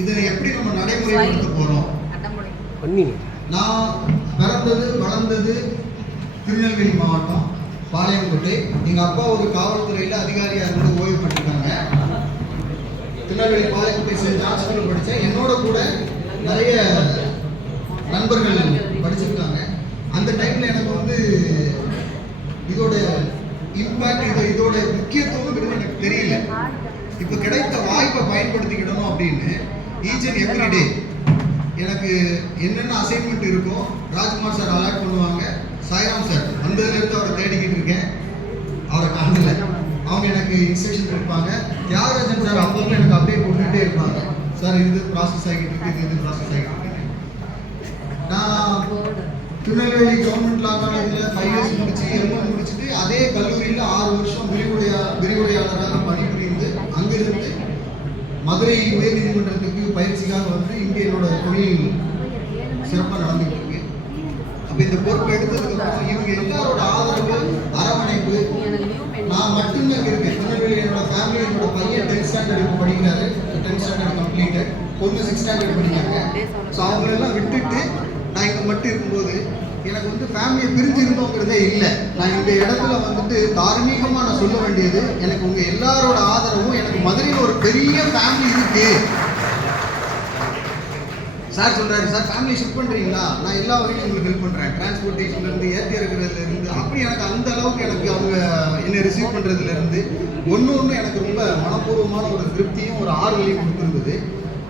இதனை எப்படி நம்ம நடைமுறைப்படுத்த போறோம்? பண்ணி நான் பிறந்தது வளர்ந்தது திருநெல்வேலி மாவட்டம் பாளையங்கோட்டை. எங்க அப்பா ஒரு காவல்துறையில அதிகாரியா இருந்து ஓய்வு பெற்றிருக்காங்க. திருநெல்வேலி பாளையங்கோட்டை சென்ட் ஸ்கூல்ல படித்தேன் என்னோட கூட நிறைய நண்பர்கள் படிச்சிருக்காங்க. அந்த டைம்ல எனக்கு வந்து இதோட இம்பாக்ட் இது இதோட முக்கியத்துவம் எனக்கு தெரியல. இப்போ கிடைத்த வாய்ப்பை பயன்படுத்திக்கிடணும் அப்படின்னு ஈச் அண்ட் எவ்ரி டே எனக்கு என்னென்ன அசைன்மெண்ட் இருக்கோ ராஜ்குமார் சார் அலாட் பண்ணுவாங்க. சாய்ராம் சார் வந்ததுலேருந்து அவரை தேடிக்கிட்டு இருக்கேன். அவரை காணல. அவங்க எனக்கு இன்ஸ்ட்ரக்ஷன் கொடுப்பாங்க. தியாகராஜன் சார் அப்பப்போ எனக்கு அப்டேட் கொடுத்துட்டே இருப்பாங்க. சார் இது ப்ராசஸ் ஆகிட்டு இருக்கு இது ப்ராசஸ் ஆகிட்டு இருக்கு. நான் திருநெல்வேலி கவர்மெண்ட் லா காலேஜில் ஃபைவ் இயர்ஸ் முடிச்சு எம்ஏ முடிச்சுட்டு அதே கல்லூரியில் ஆறு வருஷம் விரிவுரையா விரிவுரையாளராக பணிபுரிந்து அங்கிருந்து மதுரை வந்து பயிற்சிக்காக வந்து இங்கே என்னோட தொழில் சிறப்பாக நடந்துகிட்டு இருக்கு. அப்போ இந்த பொறுப்பு எடுத்ததுக்கு அப்புறம் இவங்க எல்லாரோட ஆதரவு அரவணைப்பு நான் மட்டும்தான் இருக்கேன். திருநெல்வேலி என்னோட ஃபேமிலி என்னோட பையன் டென்த் ஸ்டாண்டர்ட் படிக்கிறாரு. டென்த் ஸ்டாண்டர்ட் கம்ப்ளீட்டட் பொண்ணு சிக்ஸ் ஸ்டாண்டர்ட் படிக்கிறாங்க. ஸோ அவங்களெல்லாம் விட்டுட்டு நான் இங்கே மட்டும் இருக்கும்போது எனக்கு வந்து ஃபேமிலியை பிரிஞ்சு இருந்தோங்கிறதே இல்லை. நான் இந்த இடத்துல வந்துட்டு தார்மீகமாக நான் சொல்ல வேண்டியது எனக்கு உங்கள் எல்லாரோட ஆதரவும் எனக்கு மதுரையில் ஒரு பெரிய ஃபேமிலி இருக்குது சார் சொல்றாரு சார் ஃபேமிலி ஷிஃப்ட் பண்றீங்களா? நான் எல்லா வரைக்கும் உங்களுக்கு ஹெல்ப் பண்றேன். டிரான்ஸ்போர்ட்டேஷன்ல இருந்து ஏற்றி இறக்குறதுல இருந்து. அப்படி எனக்கு அந்த அளவுக்கு எனக்கு அவங்க என்னை ரிசீவ் பண்றதுல இருந்து ஒன்று ஒன்று எனக்கு ரொம்ப மனப்பூர்வமான ஒரு திருப்தியும் ஒரு ஆறுதலையும் கொடுத்துருந்தது.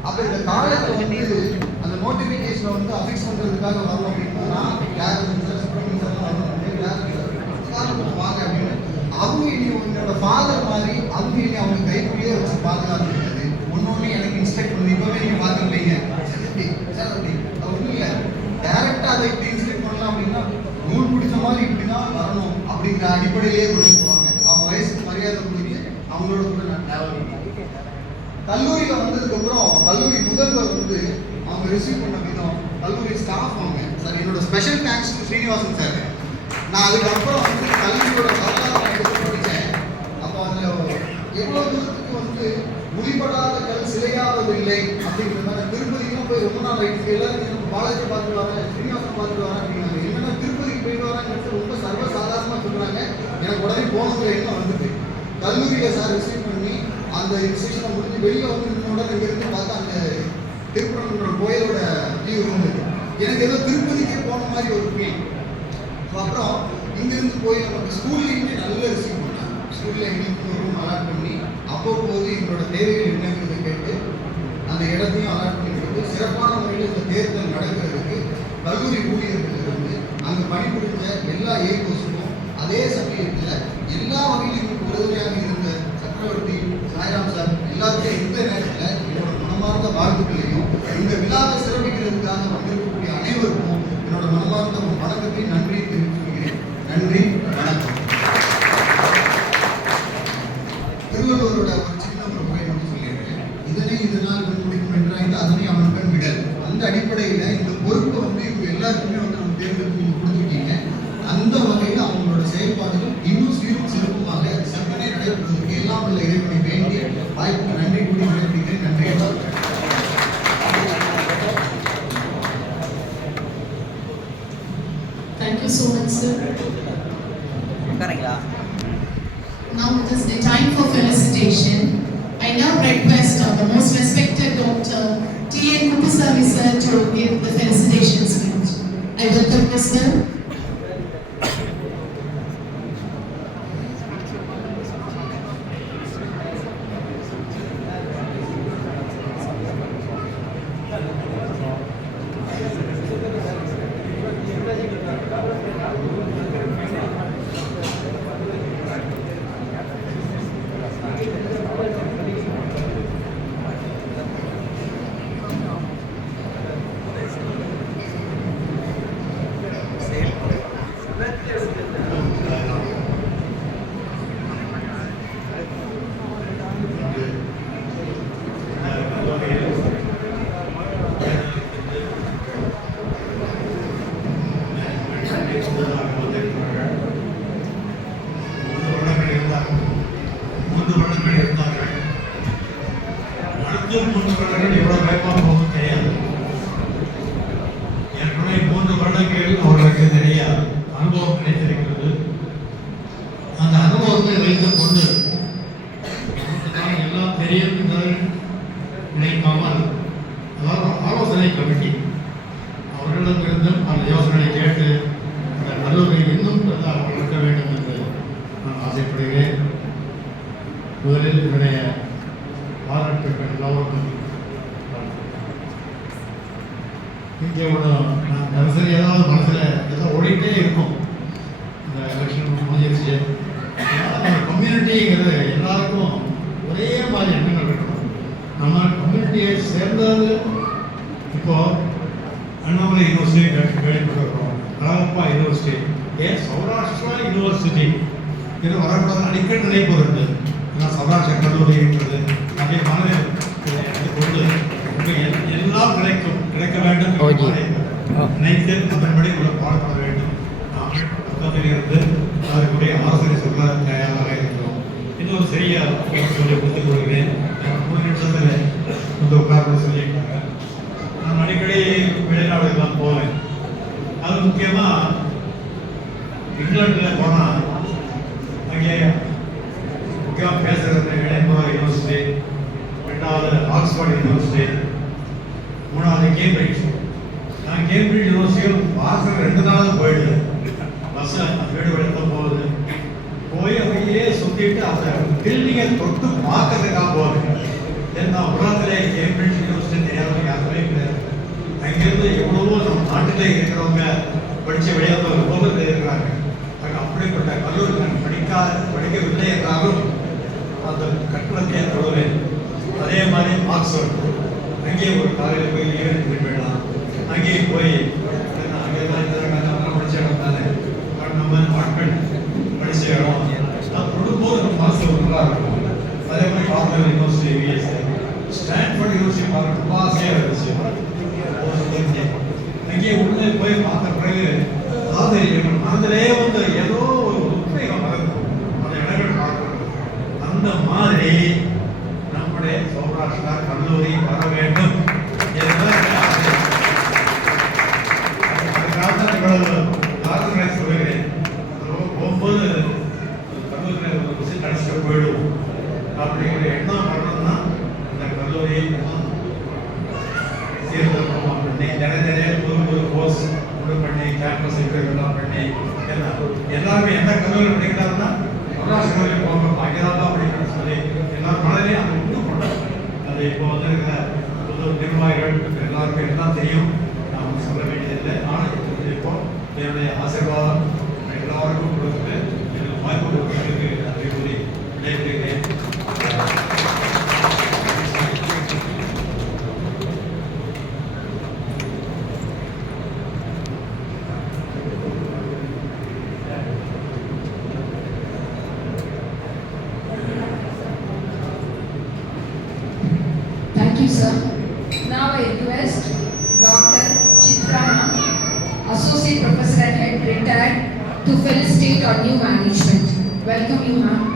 அப்போ இந்த காலத்தில் வந்து அந்த நோட்டிஃபிகேஷனை வந்து அஃபிக்ஸ் பண்றதுக்காக வரணும் அப்படின்னா நான் யாரும் சார் சுப்பிரமணியன் சார் வரணும் யாரும் சார் வாங்க அப்படின்னு அவங்க இனி உன்னோட ஃபாதர் மாதிரி அவங்க இனி அவங்க கைக்குள்ளேயே வச்சு பாதுகாத்துக்கிறது ஒன்னொன்னு எனக்கு இன்ஸ்ட்ரக்ட் பண்ணி இப்பவே நீங்க பாத்துருப்பீங்க சார் எப்படி சார் அப்படி அது ஒண்ணும் இல்ல டைரக்டா அதை இப்படி இன்ஸ்ட்ரக்ட் பண்ணலாம் அப்படின்னா நூல் பிடிச்ச மாதிரி இப்படிதான் வரணும் அப்படிங்கிற அடிப்படையிலேயே கொண்டு போவாங்க அவங்க வயசுக்கு மரியாதை கொடுத்து அவங்களோட கூட நான் டிராவல் பண்ணுவேன் கல்லூரியில வந்ததுக்கு அப்புறம் கல்லூரி முதல்வர் வந்து அவங்க ரிசீவ் பண்ண விதம் கல்லூரி ஸ்டாஃப் அவங்க சார் என்னோட special thanks to Srinivasan sir நான் அதுக்கப்புறம் வந்து கல்வியோட வரலாறு எடுத்து படித்தேன் அப்போ அதில் எவ்வளோ தூரத்துக்கு வந்து உளிபடாத கல் சிலையாவதில்லை அப்படிங்கிற மாதிரி திருப்பதிக்கும் போய் ரொம்ப பாலாஜி பார்த்துட்டு வரேன் ஸ்ரீனிவாசன் பார்த்துட்டு வரேன் அப்படிங்கிறாங்க என்னன்னா திருப்பதிக்கு போயிட்டு வரேங்கிறது ரொம்ப சர்வசாதாரணமாக சொல்கிறாங்க எனக்கு உடனே போகணுங்கிற எண்ணம் வந்துட்டு. கல்லூரியில் சார் ரிசீவ் பண்ணி அந்த இன்ஸ்டியூஷனை முடிஞ்சு வெளியே வந்து நின்னோட இங்க இருந்து பார்த்தா அந்த திருப்பரங்குன்ற கோயிலோட வியூ இருந்தது எனக்கு ஏதோ திருப்பதிக்கே போன மாதிரி ஒரு ஃபீல் அப்புறம் இங்கிருந்து போய் நமக்கு ஸ்கூல்லேயுமே நல்ல ரிசீவ் பண்ணாங்க. ஸ்கூலில் எங்களுக்கு ஒரு ரூம் அலாட் பண்ணி அப்போ போது எங்களோட தேவைகள் என்னங்கிறத கேட்டு அந்த இடத்தையும் அலாட் பண்ணி கல்லூரி ஊழியர்களிலிருந்து அங்கு பணிபுரிந்த பணிபுரிஞ்ச எல்லா ஏகோஸுக்கும் அதே சமயத்தில் எல்லா வகையிலும் எங்களுக்கு ஆசைப்படுகிறேன் முதலில் என்னுடைய பாராட்டுகள் எல்லோருக்கும் இங்கே ஒன்று நான் தினசரி ஏதாவது மனசில் ஏதோ ஓடிட்டே இருக்கும். இந்த எலெக்ஷன் முடிஞ்சிருச்சு. கம்யூனிட்டிங்கிறது எல்லாருக்கும் ஒரே மாதிரி எண்ணங்கள் இருக்கணும். நம்ம கம்யூனிட்டியை சேர்ந்தது இப்போது அண்ணாமலை யூனிவர்சிட்டி கேள்விப்பட்டிருக்கோம் அழகப்பா யூனிவர்சிட்டி ஏன் சௌராஷ்டிரா யூனிவர்சிட்டி இது வரக்கூடாது அடிக்கடி நினைப்பதுண்டு ஏன்னா சௌராஷ்டிர கல்லூரி இருக்கிறது மாதிரி அதை கொண்டு எல்லாம் கிடைக்கும் கிடைக்க வேண்டும். நினைத்து- அதன்படி உள்ள பாடுபட வேண்டும். பக்கத்தில் இருந்து அதற்குரிய ஆலோசனை சொல்ல தயாராக இருக்கிறோம். இன்னொரு சிறிய சொல்லி கொடுத்துக் கொள்கிறேன். மூணு நிமிஷத்தில் வந்து உட்கார்ந்து சொல்லியிருக்காங்க. நான் அடிக்கடி வெளிநாடுகள்லாம் போவேன். அது முக்கியமாக இங்கிலாண்டில் போனால் அங்கே முக்கியமாக பேசுகிறது இளையமுறை யூனிவர்சிட்டி ரெண்டாவது ஆக்ஸ்போர்ட் யூனிவர்சிட்டி மூணாவது கேம்பிரிட்ஜ். நான் கேம்பிரிட்ஜ் யூனிவர்சிட்டியில் வாசல் ரெண்டு நாளாவது போயிடுது. பஸ் வீடு எடுத்த போகுது. போய் அப்படியே சுற்றிட்டு அந்த பில்டிங்கை தொட்டு பார்க்கறதுக்காக போகுது. ஏன்னா உலகத்திலே கேம்பிரிட்ஜ் யூனிவர்சிட்டி தெரியாதவங்க யாருமே கிடையாது. அங்கிருந்து எவ்வளவோ நம்ம நாட்டிலே இருக்கிறவங்க படித்த வெளியாக ரொம்ப பேர் இருக்கிறாங்க அங்கே அப்படிப்பட்ட கல்லூரி நான் படிக்காத படிக்கவில்லை என்றாலும் அந்த கட்டணத்தை தொடுவேன் அதே மாதிரி ஆக்ஸ்போர்ட் அங்கேயே ஒரு காலையில் போய் லீவ் எடுத்து போயிடலாம். அங்கேயே போய் அங்கே தான் இதெல்லாம் படிச்ச இடம் தானே. நம்ம அட்மெண்ட் படிச்ச இடம். நான் கொடுக்கும்போது நம்ம மனசு ஒரு நல்லா இருக்கும். அதே மாதிரி Cornell university VS Stanford university பார்க்க ரொம்ப ஆசையாக இருந்துச்சு. அங்கேயே உள்ளே போய் பார்த்த பிறகு அதாவது அதிலே வந்து ஏதோ ஒரு உத்வேகம் வருது அந்த இடங்கள் பார்க்கறது அந்த மாதிரி நம்முடைய சௌராஷ்டிரா கல்லூரி வர வேண்டும் என்பது என்னுடைய ஆசை. அதுக்காக தான் இவ்வளவு ஆர்வங்களை சொல்லுகிறேன் அது போகும்போது கல்லூரியில் ஒரு விசிட் அடிச்சுட்டு போயிடுவோம் அப்படிங்கிற எண்ணம் வரணும்னா இந்த கல்லூரியை நம்ம சீர்திருத்தமாக பண்ணி நிறைய நிறைய புது புது கோர்ஸ் கொண்டு பண்ணி கேம்பஸ் எல்லாம் பண்ணி எல்லாம் எல்லாருமே எந்த கல்லூரி படிக்கிறாருன்னா வரலாற்று கல்லூரி போகணும். அங்கே தான் படிக்கணும்னு சொல்லி எல்லாரும் மனதிலையும் அதை உண்டு பண்ணணும் அது இப்போ வந்து இருக்கிற புது நிர்வாகிகள் எல்லாருக்கும் எல்லாம் தெரியும். Sir. Now I request Dr. Chitra, Associate Professor at Head retired, to felicitate our new management. Welcome you, ma'am.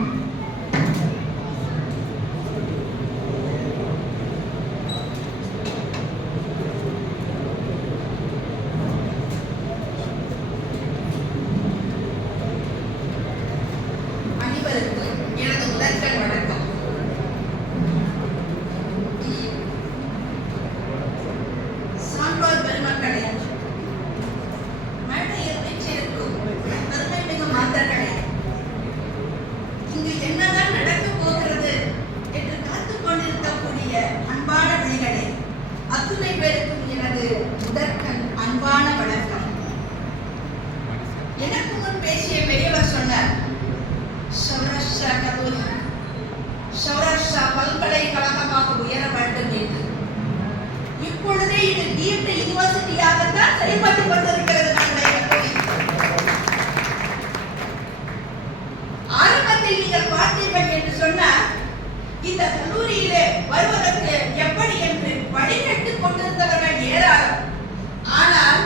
சொன்னார் இந்த கல்லூரியிலே வருவதற்கு எப்படி என்று வழிநட்டு கொண்டிருந்தவர்கள் ஏராளம். ஆனால்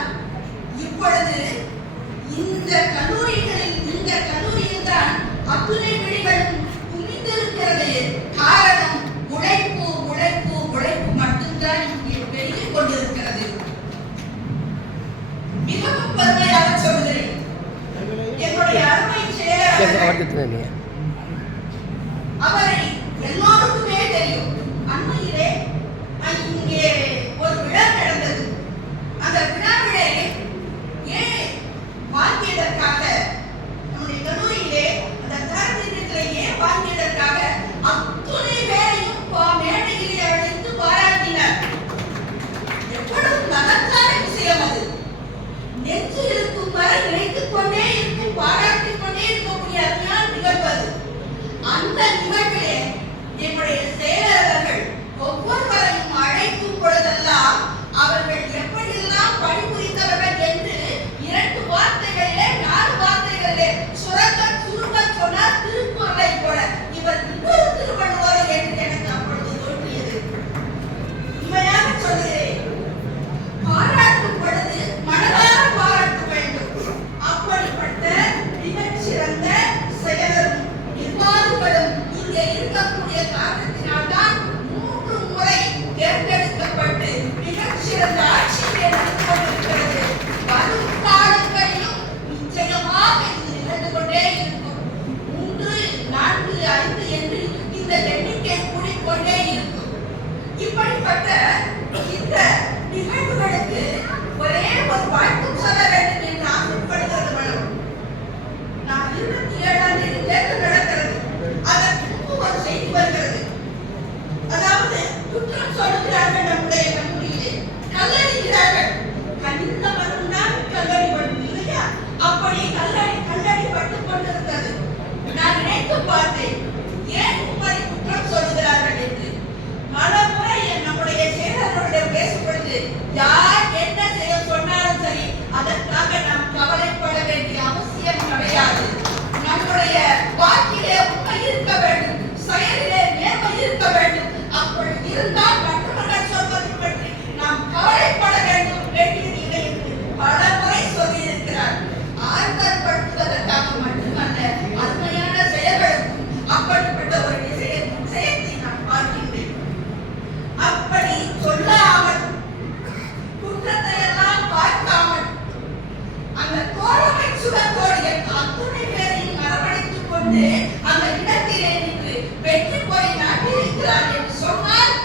கொண்டு அந்த இடத்திலே நின்று வெற்றி போய் நாட்டிருக்கிறார் என்று சொன்னால்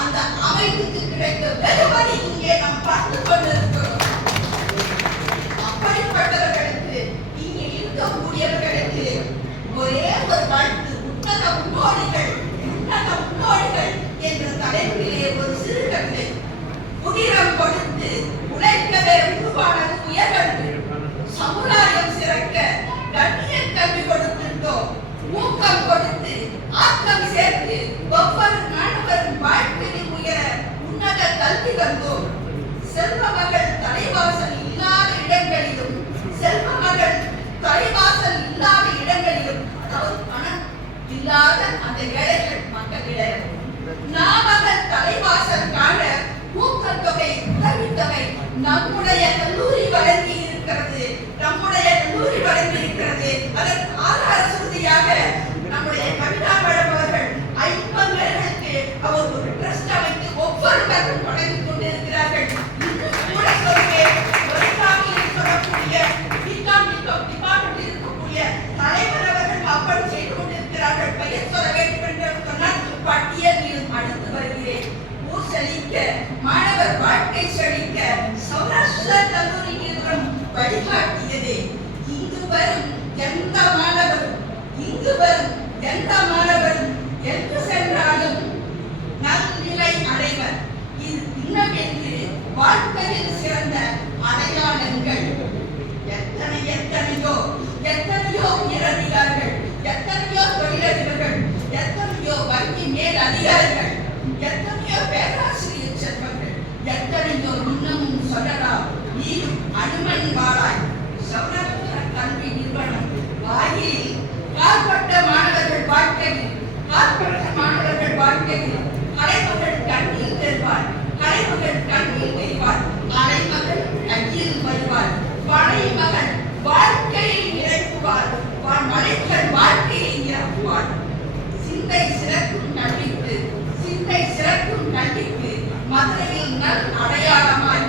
அந்த அமைப்புக்கு கிடைத்த வெகுமதி இல்லாத அந்த ஏழைகள் மக்களிடம் நாம் தலைவாசல் காண ஊக்கத் தொகை உதவித்தொகை நம்முடைய கல்லூரி வழங்கி இருக்கிறது. நம்முடைய கல்லூரி வழங்கி வழக்கை செழிக்க சௌராஷ்டிர கல்லூரியிடம் வழிகாட்டியதே. இங்கு வரும் எந்த மாணவரும் இங்கு வரும் எந்த மாணவரும் எங்கு சென்றாலும் நன்னிலை அடைவர். இது இன்னும் என்று வாழ்க்கையில் சிறந்த அடையாளங்கள். எத்தனை எத்தனையோ மாறாய் கல்வி நிறுவனம். ஆகியில் கால்பட்ட மாணவர்கள் வாழ்க்கையில் கால்பட்ட மாணவர்கள் வாழ்க்கையில் கலைமகள் கண்ணில் வருவார் கலைமகள் கண்ணில் தெரிவார் அலைமகள் கையில் வருவார் பழைய மகள் வாழ்க்கையை இறக்குவார் மலைகள் வாழ்க்கையை இறக்குவார் சிந்தை சிறக்கும் கல்விக்கு சிந்தை சிறக்கும் கல்விக்கு மதுரையில் நல் அடையாளமாய்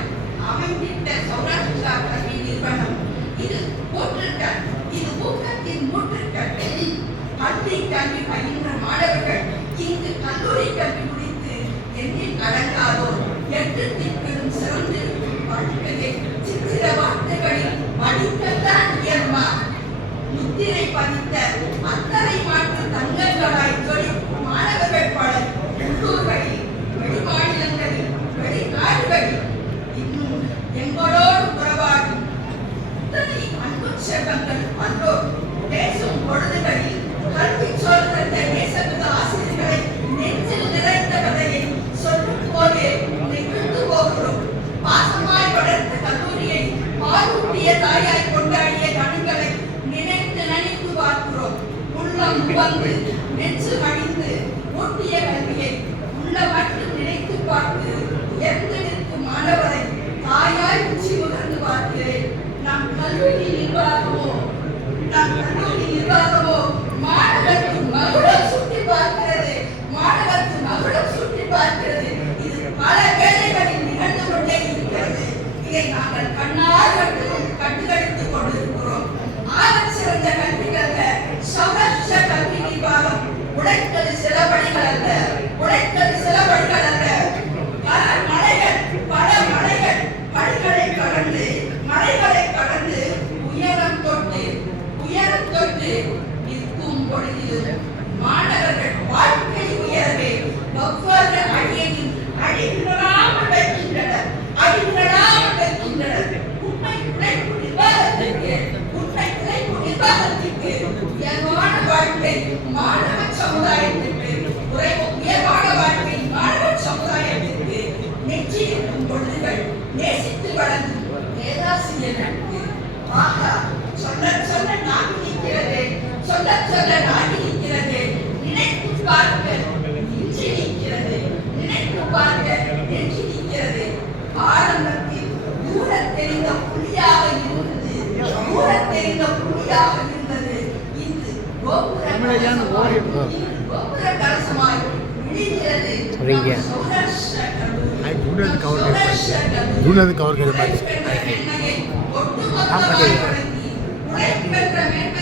ಗುಣದಕ್ಕೆ ಅವ್ರಿಗೆ ಮಾಡಿ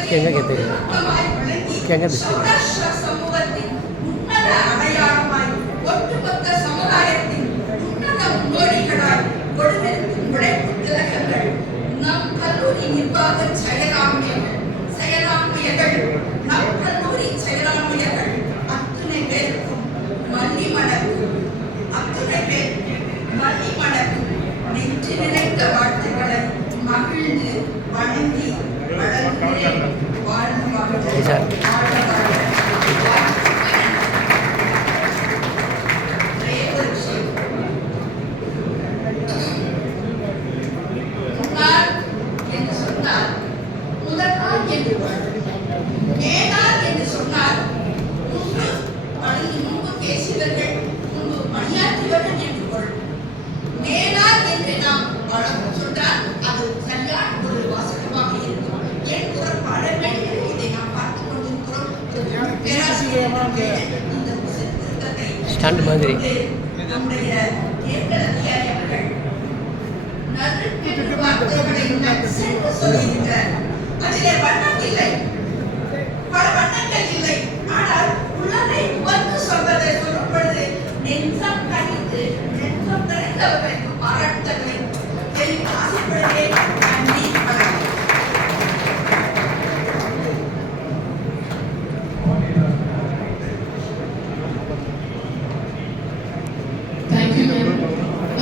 ಹೆಂಗೆ ಗೆದ್ದೆ ಹೆಂಗೆ ಬಿಡ್ತೀನಿ Muchas gracias. ஸ்டாண்ட் மாதிரி. அதிலே வண்ணம் இல்லை பல வண்ணங்கள் இல்லை ஆனால் உள்ளதை உணர்ந்து சொல்வதை சொல்லும் பொழுது நெஞ்சம் கணித்து நெஞ்சம் நிறைந்தவர்களுக்கு பாராட்டுதல் ஆசைப்படுகிறேன்